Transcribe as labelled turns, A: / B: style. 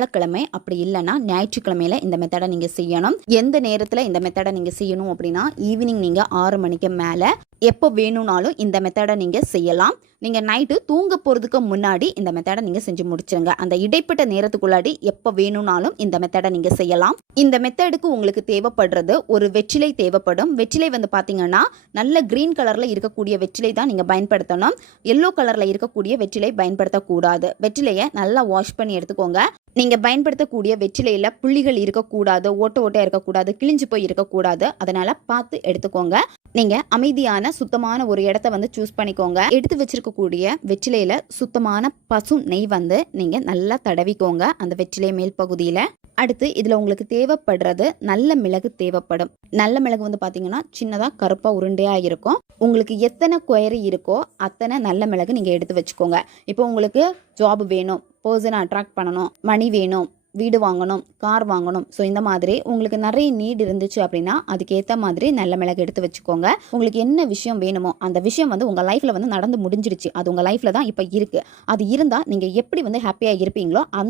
A: வியாழக்கிழமை அப்படி இல்லைன்னா ஞாயிற்றுக்கிழமையில இந்த மெத்தடை நீங்கள் செய்யணும். எந்த நேரத்தில் இந்த மெத்தடை நீங்கள் செய்யணும் அப்படின்னா ஈவினிங் நீங்கள் ஆறு மணிக்கு மேலே எப்போ வேணும்னாலும் இந்த மெத்தடை நீங்கள் செய்யலாம். நீங்கள் நைட்டு தூங்க போகிறதுக்கு முன்னாடி இந்த மெத்தடை நீங்கள் செஞ்சு முடிச்சிருங்க. அந்த இடைப்பட்ட நேரத்துக்குள்ளாடி எப்போ வேணும்னாலும் இந்த மெத்தடை நீங்கள் செய்யலாம். இந்த மெத்தடுக்கு உங்களுக்கு தேவைப்படுறது ஒரு வெற்றிலை தேவைப்படும். வெற்றிலை வந்து பார்த்தீங்கன்னா நல்ல க்ரீன் கலரில் இருக்கக்கூடிய வெற்றிலை தான் நீங்கள் பயன்படுத்தணும். எல்லோ கலரில் இருக்கக்கூடிய வெற்றிலை பயன்படுத்தக்கூடாது. வெற்றிலையை நல்லா வாஷ் பண்ணி எடுத்துக்கோங்க. நீங்கள் பயன்படுத்தக்கூடிய வெற்றிலையில் புள்ளிகள் இருக்கக்கூடாது ஓட்ட ஓட்டையாக இருக்கக்கூடாது கிழிஞ்சு போய் இருக்கக்கூடாது. அதனால் பார்த்து எடுத்துக்கோங்க. நீங்கள் அமைதியான சுத்தமான ஒரு இடத்த வந்து சூஸ் பண்ணிக்கோங்க. எடுத்து வச்சிருக்கக்கூடிய வெற்றிலையில் சுத்தமான பசு நெய் வந்து நீங்கள் நல்லா தடவிக்கோங்க அந்த வெற்றிலை மேல் பகுதியில். அடுத்து இதில் உங்களுக்கு தேவைப்படுறது நல்ல மிளகு தேவைப்படும். நல்ல மிளகு வந்து பார்த்தீங்கன்னா சின்னதாக கருப்பாக உருண்டையாக இருக்கும். உங்களுக்கு எத்தனை கொயரி இருக்கோ அத்தனை நல்ல மிளகு நீங்கள் எடுத்து வச்சுக்கோங்க. இப்போ உங்களுக்கு ஜாப் வேணும் பர்சனை அட்ராக்ட் பண்ணணும் மணி வேணும் வீடு வாங்கணும் கார் வாங்கணும். ஸோ இந்த மாதிரி உங்களுக்கு நிறைய நீட் இருந்துச்சு அப்படின்னா அதுக்கேற்ற மாதிரி நல்ல மிளகு எடுத்து வச்சுக்கோங்க. உங்களுக்கு என்ன விஷயம் வேணுமோ அந்த விஷயம் வந்து உங்கள் லைஃப்பில் வந்து நடந்து முடிஞ்சிடுச்சு. அது உங்கள் லைஃப்பில் தான் இப்போ இருக்குது அது இருந்தால் நீங்கள் எப்படி வந்து ஹாப்பியாக இருப்பீங்களோ அந்த